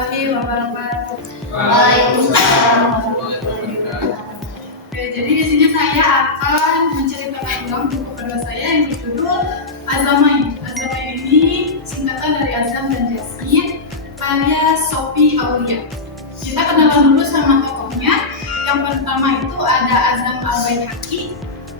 warahmatullahi wabarakatuh. Waalaikumsalam warahmatullahi wabarakatuh. Oke, jadi di sini saya akan menceritakan ulang buku kedua saya yang berjudul Azamain. Azamain ini singkatan dari Azam dan Jasmin, karya Sophie Aulia. Kita kenalan dulu sama tokohnya. Yang pertama itu ada Azam Al-Baihaqi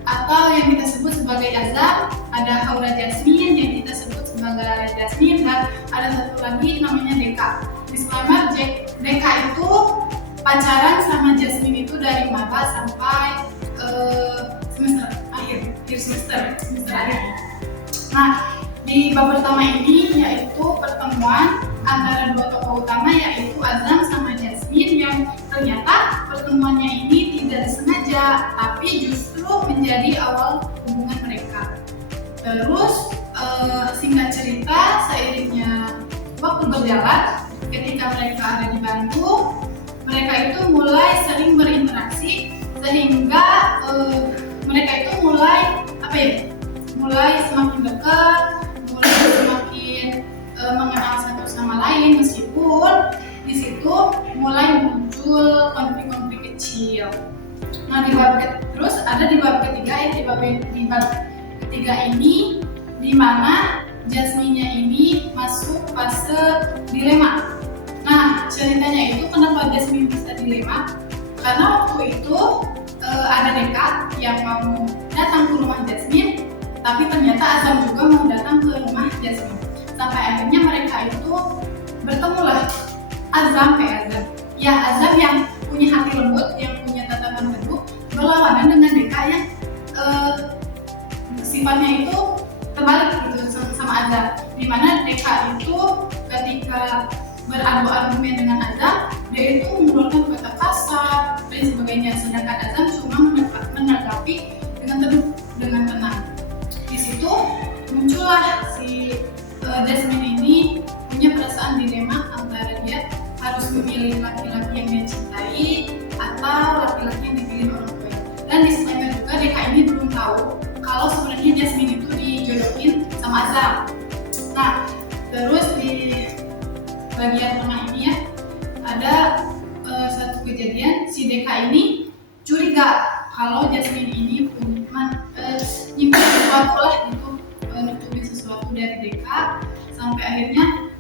atau yang kita sebut sebagai Azam, ada Aura Jasmin yang kita sebut sebagai Jasmin, dan ada satu lagi namanya Deka. Disclaimer, Deka itu pacaran sama Jasmin itu dari maba sampai semester akhir semester akhir. Nah, di bab pertama ini yaitu pertemuan antara dua tokoh utama yaitu Azam sama Jasmin, yang ternyata pertemuannya ini tidak sengaja tapi justru menjadi awal hubungan mereka. Terus singkat cerita, seiringnya waktu berjalan, ketika mereka ada di Bandung, mereka itu mulai sering berinteraksi sehingga mereka itu mulai semakin dekat, mulai semakin mengenal satu sama lain, meskipun di situ mulai muncul konflik-konflik kecil. Nah, terus ada di bab ketiga ya, di bab ketiga ini di mana Jasminnya ini masuk fase dilema. Nah, ceritanya itu kenapa Jasmin bisa dilema? Karena waktu itu ada Deka yang mau datang ke rumah Jasmin, tapi ternyata Azam juga mau datang ke rumah Jasmin. Sampai akhirnya mereka itu bertemulah Azam. Ya, Azam yang punya hati lembut, yang punya tatapan teduh, berlawanan dengan Deka yang sifatnya itu terbalik gitu sama Azam. Dimana Deka itu ketika beradu argumen dengan Azam, dia itu mengeluarkan kata kasar dan sebagainya, sedangkan Azam cuma menanggapi dengan teduh, dengan tenang. Di situ muncullah si Jasmin ini punya perasaan dilema antara dia harus memilih laki-laki yang dia cintai atau laki-laki yang dipilih orang tua. Dan disclaimer juga, Deka ini belum tahu kalau sebenarnya Jasmin itu dijodohin sama Azam. Nah, terus di bagian tengah ini ya, ada satu kejadian, si Deka ini curiga kalau Jasmin ini nyimpen sesuatu lah gitu, nutupin sesuatu dari Deka, sampai akhirnya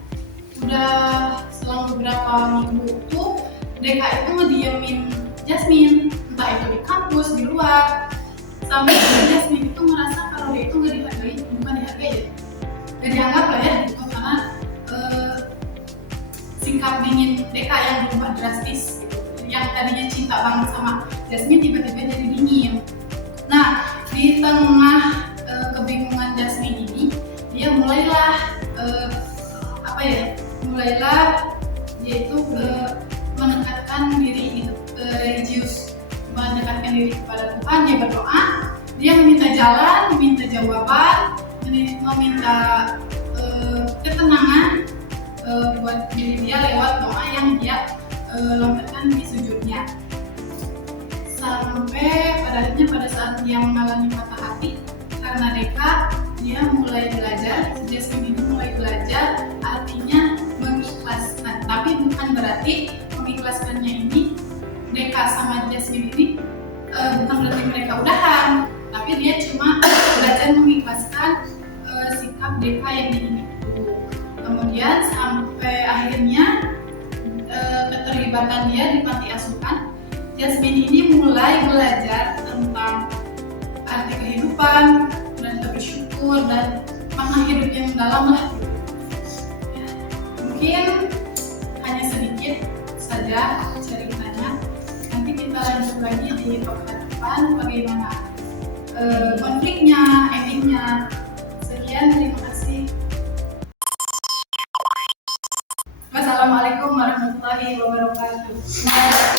udah selang beberapa minggu itu Deka itu ngediemin Jasmin, entah itu di kampus, di luar, sampai Jasmin itu merasa kalau dia itu bukan dihargai ya, dan dianggap lah ya gitu, karena sikap dingin Deka yang berubah drastis gitu. Yang tadinya cinta banget sama Jasmin tiba-tiba jadi dingin. Nah, di tengah kebingungan Jasmin ini, dia mulailah dia itu mendekatkan diri gitu, religius, mendekatkan diri kepada Tuhan. Dia berdoa, dia meminta jalan, meminta jawaban, meminta ketenangan buat diri dia lewat doa yang dia lontarkan di sujudnya. Sampai pada akhirnya pada saat dia mengalami patah hati karena Deka, dia mulai belajar, Jasmin ini mulai belajar artinya mengikhlaskan. Tapi bukan berarti mengikhlaskannya ini Deka sama Jasmin ini bukan berarti mereka udahan, tapi dia cuma belajar mengikhlaskan sikap Deka yang ini. Kemudian sampai akhirnya keterlibatan dia di panti asuhan, Jasmin ini mulai belajar tentang arti kehidupan dan bersyukur dan makna hidup yang dalam lah. Ya, mungkin hanya sedikit saja ceritanya. Nanti kita lanjut lagi di pekan depan bagaimana konfliknya, endingnya. Sekian, terima kasih. Wassalamualaikum warahmatullahi wabarakatuh.